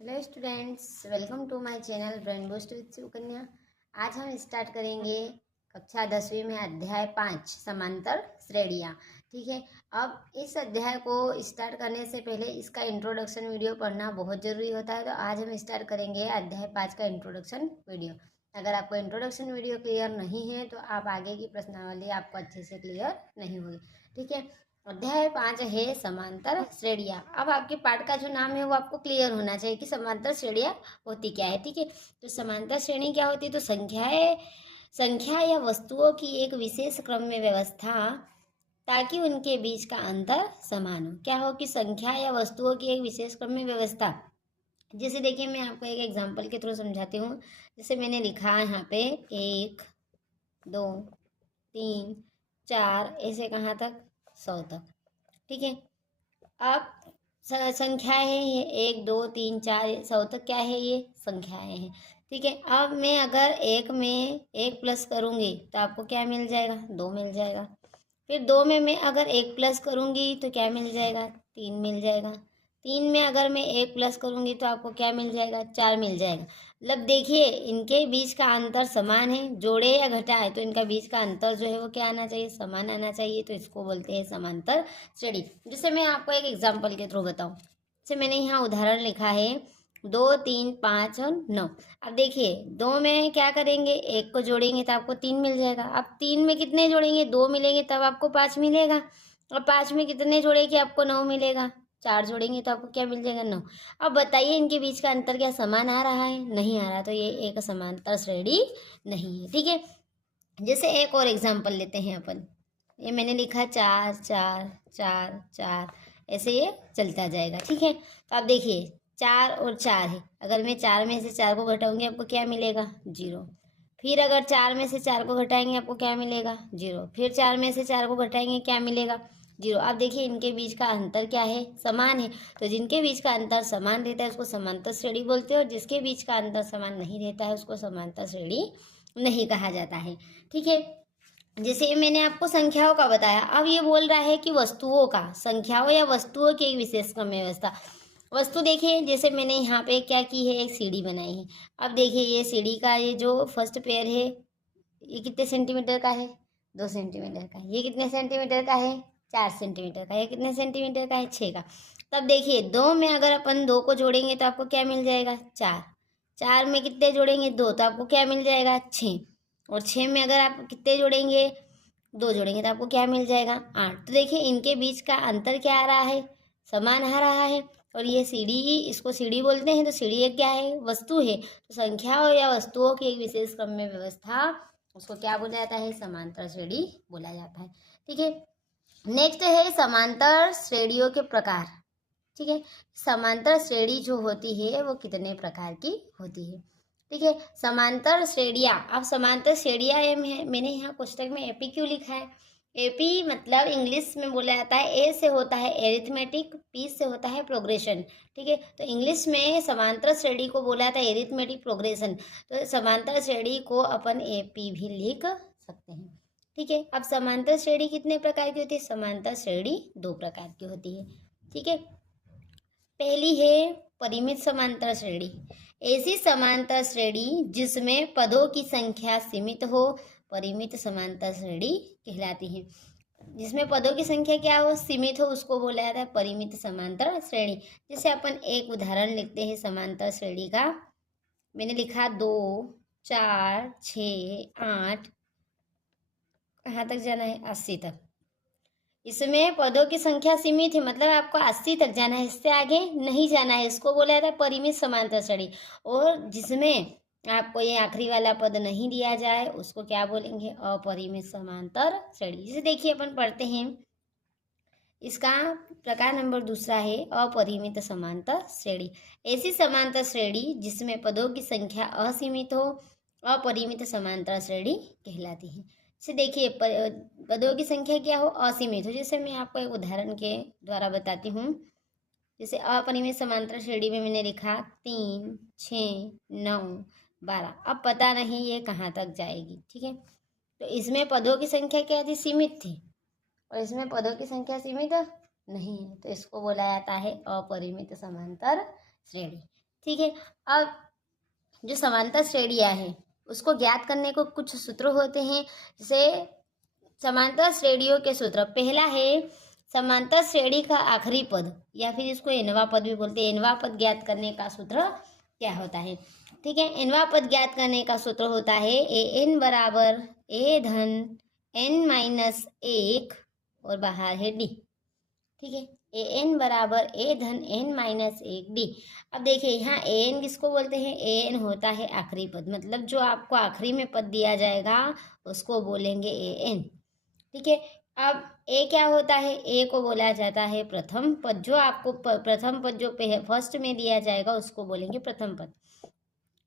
Hello students, welcome to my channel brain boost with Sukanya. आज हम start करेंगे कक्षा 10वीं में अध्याय 5 समांतर श्रेणियाँ। ठीक है। अब इस अध्याय को स्टार्ट करने से पहले इसका इंट्रोडक्शन वीडियो पढ़ना बहुत ज़रूरी होता है। तो आज हम स्टार्ट करेंगे अध्याय 5 का इंट्रोडक्शन वीडियो। अगर आपको इंट्रोडक्शन वीडियो क्लियर नहीं है तो आप आगे की प्रश्नावली आपको अच्छे से क्लियर नहीं होगी। ठीक है। अध्याय 5 है समांतर श्रेणियाँ। अब आपके पाठ का जो नाम है वो आपको क्लियर होना चाहिए कि समांतर श्रेणियाँ होती क्या है। ठीक है। तो समांतर श्रेणी क्या होती है? तो संख्या या वस्तुओं की एक विशेष क्रम में व्यवस्था ताकि उनके बीच का अंतर समान हो। क्या हो? कि संख्या या वस्तुओं की एक विशेष क्रम में व्यवस्था। जैसे देखिए, मैं आपको एक एग्जाम्पल के थ्रू समझाती हूँ। जैसे मैंने लिखा है यहाँ पे 1 2 3 4, ऐसे कहाँ तक? 100 तक। ठीक है। अब संख्याएं हैं ये 1 2 3 4 100 तक क्या है? ये संख्याएं हैं। ठीक है। अब मैं अगर एक में 1 प्लस करूंगी तो आपको क्या मिल जाएगा? 2 मिल जाएगा। फिर 2 में मैं अगर 1 प्लस करूंगी तो क्या मिल जाएगा? 3 मिल जाएगा। 3 में अगर मैं 1 प्लस करूंगी तो आपको क्या मिल जाएगा? 4 मिल जाएगा। मतलब देखिए, इनके बीच का अंतर समान है। जोड़े या घटाए तो इनका बीच का अंतर जो है वो क्या आना चाहिए? समान आना चाहिए। तो इसको बोलते हैं समांतर श्रेणी। जैसे मैं आपको एक एग्जाम्पल के थ्रू बताऊं। जैसे मैंने यहाँ उदाहरण लिखा है 2 3 5 और 9। अब देखिए, 2 में क्या करेंगे? 1 को जोड़ेंगे तो आपको 3 मिल जाएगा। अब 3 में कितने जोड़ेंगे? 2 मिलेंगे तब आपको 5 मिलेगा। और 5 में कितने जोड़ेंगे? आपको 9 मिलेगा। 4 जोड़ेंगे तो आपको क्या मिल जाएगा? 9। अब बताइए, इनके बीच का अंतर क्या समान आ रहा है? नहीं आ रहा। तो ये एक समांतर श्रेणी नहीं है। ठीक है। जैसे एक और एग्जाम्पल लेते हैं अपन। ये मैंने लिखा 4 4 4 4, ऐसे ये चलता जाएगा। ठीक है। तो आप देखिए, 4 और 4 है। अगर मैं 4 में से 4 को घटाऊंगी आपको क्या मिलेगा? 0। फिर अगर 4 में से 4 को घटाएंगे आपको क्या मिलेगा? 0। फिर 4 में से 4 को घटाएंगे क्या मिलेगा? 0। आप देखिए, इनके बीच का अंतर क्या है? समान है। तो जिनके बीच का अंतर समान रहता है उसको समांतर श्रेणी बोलते हैं, और जिसके बीच का अंतर समान नहीं रहता है उसको समांतर श्रेणी नहीं कहा जाता है। ठीक है। जैसे मैंने आपको संख्याओं का बताया, अब ये बोल रहा है कि वस्तुओं का, संख्याओं या वस्तुओं की एक विशेष क्रम में व्यवस्था। वस्तु देखिए, जैसे मैंने यहाँ पे क्या की है? एक सीढ़ी बनाई है। अब देखिए, ये सीढ़ी का ये जो फर्स्ट पेयर है ये कितने सेंटीमीटर का है? 2 सेंटीमीटर का है। ये कितने सेंटीमीटर का है? 4 सेंटीमीटर का। ये कितने सेंटीमीटर का है? 6 का। तब देखिए, 2 में अगर अपन 2 को जोड़ेंगे तो आपको क्या मिल जाएगा? 4। 4 में कितने जोड़ेंगे? 2, तो आपको क्या मिल जाएगा? 6। और 6 में अगर आप कितने जोड़ेंगे? 2 जोड़ेंगे तो आपको क्या मिल जाएगा? 8। तो देखिए, इनके बीच का अंतर क्या आ रहा है? समान आ रहा है। और ये सीढ़ी, इसको सीढ़ी बोलते हैं। तो सीढ़ी एक क्या है? वस्तु है। तो संख्याओं या वस्तुओं की एक विशेष क्रम में व्यवस्था, उसको क्या बोला जाता है? समांतर श्रेणी बोला जाता है। ठीक है। नेक्स्ट है समांतर श्रेणियों के प्रकार। ठीक है। समांतर श्रेणी जो होती है वो कितने प्रकार की होती है? ठीक है। समांतर श्रेणियाँ। अब समांतर श्रेणियाँ मैंने यहाँ पुस्तक में एपी क्यों लिखा है? एपी मतलब इंग्लिश में बोला जाता है, ए से होता है एरिथमेटिक, पी से होता है प्रोग्रेशन। ठीक है। तो इंग्लिश में समांतर श्रेणी को बोला जाता है एरिथमेटिक प्रोग्रेशन। तो समांतर श्रेणी को अपन एपी भी लिख सकते हैं। ठीक है। अब समांतर श्रेणी कितने प्रकार की होती है? समांतर श्रेणी 2 प्रकार की होती है। ठीक है। पहली है परिमित समांतर श्रेणी। ऐसी समांतर श्रेणी जिसमें पदों की संख्या सीमित हो परिमित समांतर श्रेणी कहलाती है। जिसमें पदों की संख्या क्या हो? सीमित हो, उसको बोला जाता है परिमित समांतर श्रेणी। जैसे अपन एक उदाहरण लिखते हैं समांतर श्रेणी का। मैंने लिखा 2 4 6 8, कहाँ तक जाना है? 80 तक। इसमें पदों की संख्या सीमित है, मतलब आपको 80 तक जाना है, इससे आगे नहीं जाना है। इसको बोला जाता है परिमित समांतर श्रेणी। और जिसमें आपको ये आखिरी वाला पद नहीं दिया जाए उसको क्या बोलेंगे? अपरिमित समांतर श्रेणी। जैसे देखिए, अपन पढ़ते हैं, इसका प्रकार नंबर दूसरा है अपरिमित समांतर श्रेणी। ऐसी समांतर श्रेणी जिसमें पदों की संख्या असीमित हो अपरिमित समांतर श्रेणी कहलाती है। जैसे देखिए, पदों की संख्या क्या हो? असीमित हो। जैसे मैं आपको एक उदाहरण के द्वारा बताती हूँ। जैसे अपरिमित समांतर श्रेणी में मैंने लिखा 3 6 9 12। अब पता नहीं ये कहाँ तक जाएगी। ठीक है। तो इसमें पदों की संख्या क्या थी? सीमित थी। और इसमें पदों की संख्या सीमित नहीं है, तो इसको बोला जाता है अपरिमित समांतर श्रेणी। ठीक है। अब जो समांतर श्रेणियाँ है उसको ज्ञात करने को कुछ सूत्र होते हैं, जैसे समांतर श्रेणियों के सूत्र। पहला है समांतर श्रेणी का आखिरी पद, या फिर इसको एनवा पद भी बोलते हैं। एनवा पद ज्ञात करने का सूत्र क्या होता है? ठीक है, एनवा पद ज्ञात करने का सूत्र होता है ए एन बराबर ए धन एन माइनस 1 और बाहर है डी। ठीक है, ए एन बराबर ए धन एन माइनस 1 डी। अब देखिए यहाँ ए एन किसको बोलते हैं? ए एन होता है आखिरी पद, मतलब जो आपको आखिरी में पद दिया जाएगा उसको बोलेंगे ए एन। ठीक है, अब ए क्या होता है? ए को बोला जाता है प्रथम पद। जो आपको प्रथम पद जो फर्स्ट में दिया जाएगा उसको बोलेंगे प्रथम पद।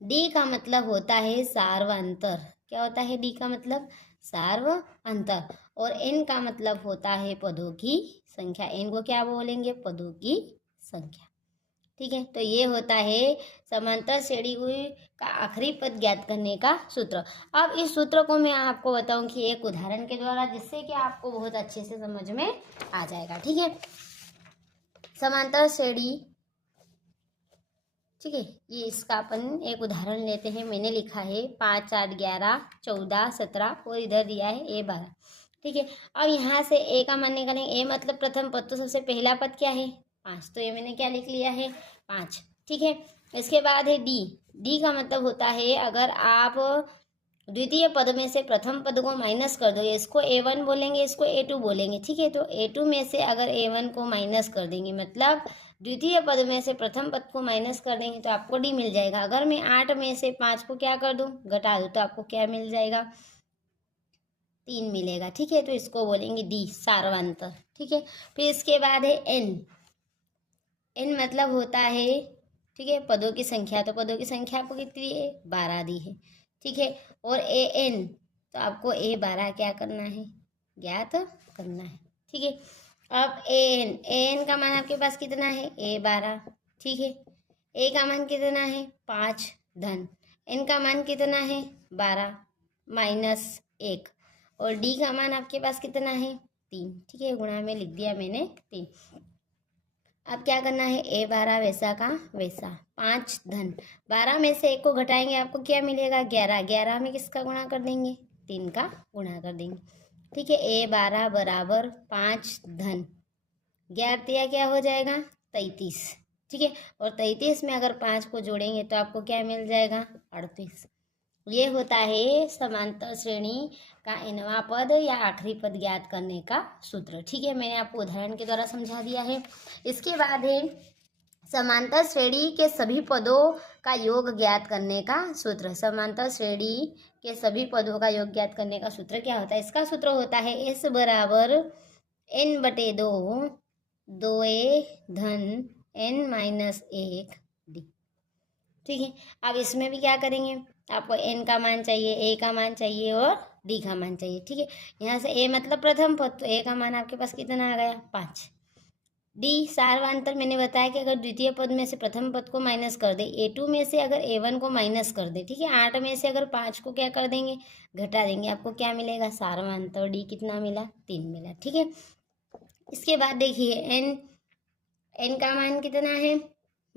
डी का मतलब होता है सार्वंतर। क्या होता है डी का मतलब? सार्वंतर। और एन का मतलब होता है पदों की संख्या। एन को क्या बोलेंगे? पदों की संख्या। ठीक है, तो ये होता है समांतर श्रेणी का आखिरी पद ज्ञात करने का सूत्र। अब इस सूत्र को मैं आपको बताऊं कि एक उदाहरण के द्वारा, जिससे कि आपको बहुत अच्छे से समझ में आ जाएगा। ठीक है, समांतर श्रेणी, ठीक है, ये इसका अपन एक उदाहरण लेते हैं। मैंने लिखा है 5, 8, 11, 14, 17 और इधर दिया है ए 12। ठीक है, अब यहाँ से ए का मान निकालेंगे। ए मतलब प्रथम पद, तो सबसे पहला पद क्या है? 5, तो ये मैंने क्या लिख लिया है? 5। ठीक है, इसके बाद है डी। डी का मतलब होता है अगर आप द्वितीय पद में से प्रथम पद को माइनस कर दो, इसको A1 बोलेंगे, इसको A2 बोलेंगे। ठीक है, तो A2 में से अगर A1 को माइनस कर देंगे, मतलब द्वितीय पद में से प्रथम पद को माइनस कर देंगे तो आपको डी मिल जाएगा। अगर मैं 8 में से 5 को क्या कर दूं? घटा दूं, तो आपको क्या मिल जाएगा? 3 मिलेगा। ठीक है, तो इसको बोलेंगे डी, सार्वंतर। ठीक है, फिर इसके बाद है एन। एन मतलब होता है, ठीक है, पदों की संख्या। तो पदों की संख्या आपको कितनी है? 12 दी है। ठीक है, और ए एन, तो आपको ए 12 क्या करना है? ज्ञात करना है। ठीक है, अब ए एन का मान आपके पास कितना है? ए 12। ठीक है, ए का मान कितना है? 5 धन एन का मान कितना है? 12 माइनस 1, और डी का मान आपके पास कितना है? 3। ठीक है, गुणा में लिख दिया मैंने 3। अब क्या करना है? ए 12 वैसा का वैसा, 5 धन 12 में से 1 को घटाएंगे, आपको क्या मिलेगा? 11। 11 में किसका गुणा कर देंगे? 3 का गुणा कर देंगे। ठीक है, ए 12 बराबर 5 धन 11 क्या हो जाएगा? 33। ठीक है, और 33 में अगर 5 को जोड़ेंगे तो आपको क्या मिल जाएगा? 38। ये होता है समांतर श्रेणी का एनवा पद या आखिरी पद ज्ञात करने का सूत्र। ठीक है, मैंने आपको उदाहरण के द्वारा समझा दिया है। इसके बाद है समांतर श्रेणी के सभी पदों का योग ज्ञात करने का सूत्र। समांतर श्रेणी के सभी पदों का योग ज्ञात करने का सूत्र क्या होता है? इसका सूत्र होता है एस बराबर एन बटे 2 2a धन एन माइनस 1 डी। ठीक है, अब इसमें भी क्या करेंगे? आपको एन का मान चाहिए, ए का मान चाहिए और डी का मान चाहिए। ठीक है, यहाँ से ए मतलब प्रथम पद, तो ए का मान आपके पास कितना आ गया? 5। डी सार्वंतर, मैंने बताया कि अगर द्वितीय पद में से प्रथम पद को माइनस कर दे, A2 में से अगर A1 को माइनस कर दे, ठीक है, 8 में से अगर 5 को क्या कर देंगे? घटा देंगे, आपको क्या मिलेगा? सार्वंतर। डी कितना मिला? 3 मिला। ठीक है, इसके बाद देखिए एन का मान कितना है?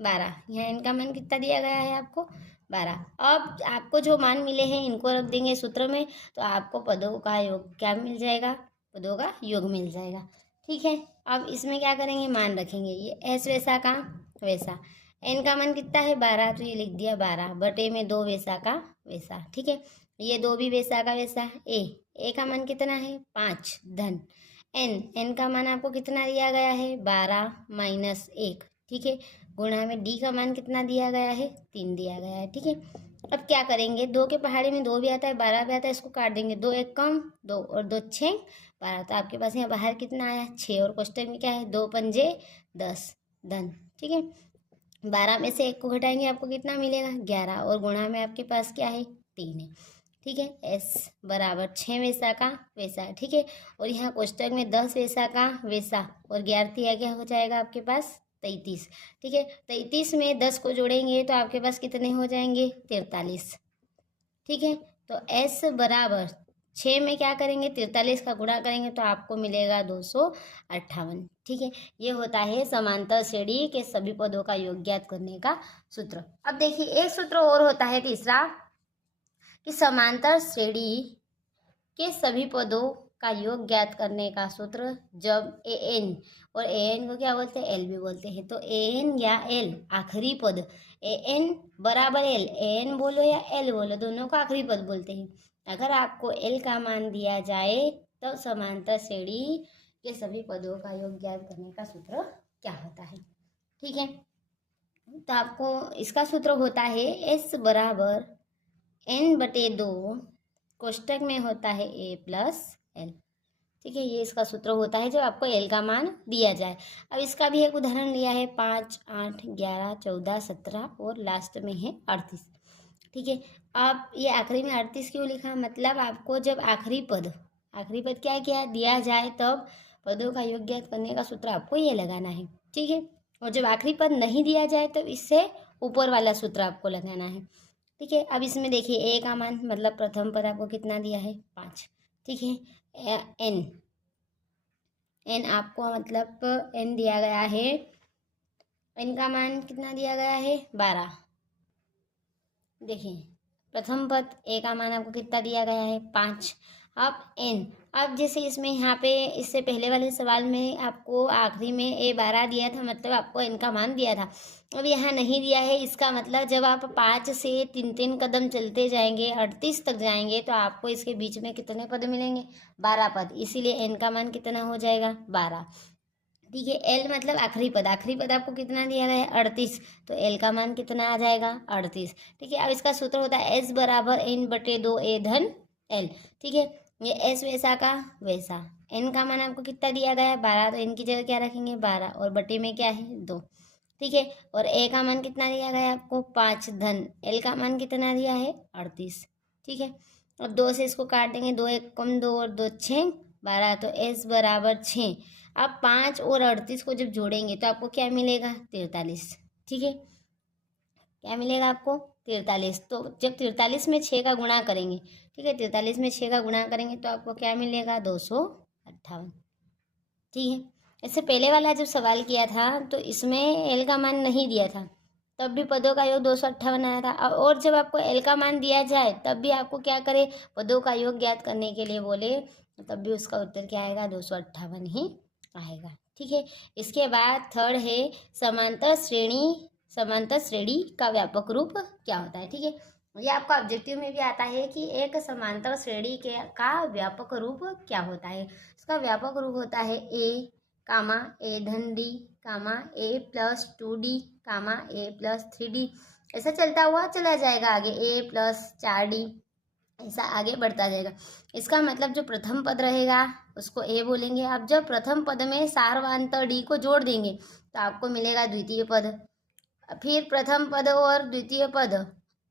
12। यहाँ एन का मान कितना दिया गया है आपको? 12। अब आपको जो मान मिले हैं इनको रख देंगे सूत्र में, तो आपको पदों का योग क्या मिल जाएगा? पदों का योग मिल जाएगा। ठीक है, अब इसमें क्या करेंगे? मान रखेंगे, ये एस वैसा का वैसा। एन का मान कितना है? 12, तो ये लिख दिया 12 बटे में 2 वैसा का वैसा। ठीक है, ये 2 भी वैसा का वैसा। ए का मान कितना है? 5 धन एन का मान आपको कितना दिया गया है? 12 माइनस 1। ठीक है, गुणा में डी का मान कितना दिया गया है? 3 दिया गया है। ठीक है, अब क्या करेंगे? 2 के पहाड़े में 2 भी आता है, 12 भी आता है, इसको काट देंगे। 2 1 कम 2 और 2 6 12, तो आपके पास यहाँ बाहर कितना आया? 6, और कोष्टक में क्या है? 2 पंजे 10 धन। ठीक है, 12 में से 1 को घटाएंगे, आपको कितना मिलेगा? 11, और गुणा में आपके पास क्या है? 3 है। ठीक है, एस बराबर 6 वैसा का वैसा। ठीक है, और यहाँ कोष्टक में 10 वैसा का वैसा, और 11 क्या हो जाएगा आपके पास? 33। ठीक है, 33 में 10 को जोड़ेंगे तो आपके पास कितने हो जाएंगे? 43। ठीक है, तो एस बराबर 6 में क्या करेंगे 43 का गुणा करेंगे तो आपको मिलेगा 258। ठीक है, ये होता है समांतर श्रेणी के सभी पदों का योग ज्ञात करने का सूत्र। अब देखिए एक सूत्र और होता है तीसरा कि समांतर श्रेणी के सभी पदों का योग ज्ञात करने का सूत्र जब ए एन, और ए एन को क्या बोलते हैं एल भी बोलते हैं, तो ए एन या एल आखिरी पद, ए एन बराबर एल, ए एन बोलो या एल बोलो दोनों को आखिरी पद बोलते हैं। अगर आपको एल का मान दिया जाए तो समांतर श्रेणी के सभी पदों का योग ज्ञात करने का सूत्र क्या होता है। ठीक है, तो आपको इसका सूत्र होता है एस बराबर n/2 कोष्टक में होता है a प्लस एल। ठीक है, ये इसका सूत्र होता है जब आपको एल का मान दिया जाए। अब इसका भी एक उदाहरण लिया है 5, 8, 11, 14, 17 और लास्ट में है 38। ठीक है, आप ये आखिरी में 38 क्यों लिखा, मतलब आपको जब आखिरी पद क्या क्या दिया जाए तब पदों का योग ज्ञात करने का सूत्र आपको ये लगाना है। ठीक है, और जब आखिरी पद नहीं दिया जाए तो इससे ऊपर वाला सूत्र आपको लगाना है। ठीक है, अब इसमें देखिए ए का मान मतलब प्रथम पद आपको कितना दिया है 5। ठीक है, एन आपको मतलब एन दिया गया है, एन का मान कितना दिया गया है 12। देखिए प्रथम पद ए का मान आपको कितना दिया गया है 5। अब एन, अब जैसे इसमें यहाँ पे इससे पहले वाले सवाल में आपको आखिरी में ए 12 दिया था, मतलब आपको एन का मान दिया था। अब यहाँ नहीं दिया है, इसका मतलब जब आप 5 से 3 कदम चलते जाएंगे 38 तक जाएंगे तो आपको इसके बीच में कितने पद मिलेंगे 12 पद, इसीलिए एन का मान कितना हो जाएगा 12। ठीक है, एल मतलब आखिरी पद आपको कितना दिया गया है 38, तो एल का मान कितना आ जाएगा 38। ठीक है, अब इसका सूत्र होता है एस बराबर n/2 ए धन एल। ठीक है, ये एस वैसा का वैसा, एन का मान आपको कितना दिया गया है 12, तो एन की जगह क्या रखेंगे 12 और बटे में क्या है 2। ठीक है, और ए का मान कितना दिया गया है आपको 5 धन एल का मान कितना दिया है 38। ठीक है, अब 2 से इसको काट देंगे, 2 1 कम 2 और 2 6 12, तो एस बराबर 6। आप 5 और 38 को जब जोड़ेंगे तो आपको क्या मिलेगा 43। ठीक है, क्या मिलेगा आपको 43। तो जब 43 में 6 का गुणा करेंगे, ठीक है 43 में 6 का गुणा करेंगे तो आपको क्या मिलेगा 258। ठीक है, इससे पहले वाला जब सवाल किया था तो इसमें एल का मान नहीं दिया था, तब भी पदों का योग 258 आया था। और जब आपको एल का मान दिया जाए तब भी आपको क्या करे पदों का योग ज्ञात करने के लिए बोले, तब भी उसका उत्तर क्या आएगा 258 ही आएगा। ठीक है, इसके बाद थर्ड है समांतर श्रेणी का व्यापक रूप क्या होता है। ठीक है, ये आपका ऑब्जेक्टिव में भी आता है कि एक समांतर श्रेणी के का व्यापक रूप क्या होता है। इसका व्यापक रूप होता है ए धन D A plus 2d A plus 3d, ऐसा चलता हुआ चला जाएगा आगे ए प्लस 4d, ऐसा आगे बढ़ता जाएगा। इसका मतलब जो प्रथम पद रहेगा उसको ए बोलेंगे। अब जब प्रथम पद में सार्वधातुक डी को जोड़ देंगे तो आपको मिलेगा द्वितीय पद, फिर प्रथम पद और द्वितीय पद,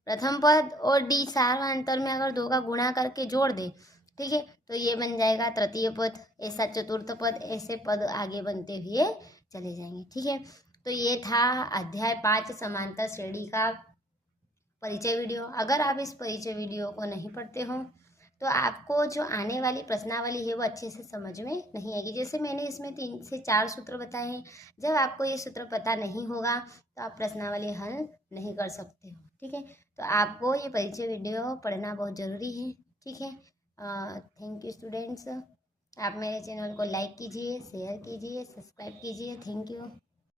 प्रथम पद और डी सार्वधातुक में अगर 2 का गुणा करके जोड़ दे, ठीक है, तो ये बन जाएगा तृतीय पद, ऐसा चतुर्थ पद, ऐसे पद आगे बनते हुए चले जाएंगे। ठीक है, तो ये था अध्याय 5 समांतर श्रेणी का परिचय वीडियो। अगर आप इस परिचय वीडियो को नहीं पढ़ते हो तो आपको जो आने वाली प्रश्नावली है वो अच्छे से समझ में नहीं आएगी। जैसे मैंने इसमें 3 से 4 सूत्र बताए हैं, जब आपको ये सूत्र पता नहीं होगा तो आप प्रश्नावली हल नहीं कर सकते हो। ठीक है, तो आपको ये परिचय वीडियो पढ़ना बहुत ज़रूरी है। ठीक है, थैंक यू स्टूडेंट्स। आप मेरे चैनल को लाइक कीजिए, शेयर कीजिए, सब्सक्राइब कीजिए। Thank you.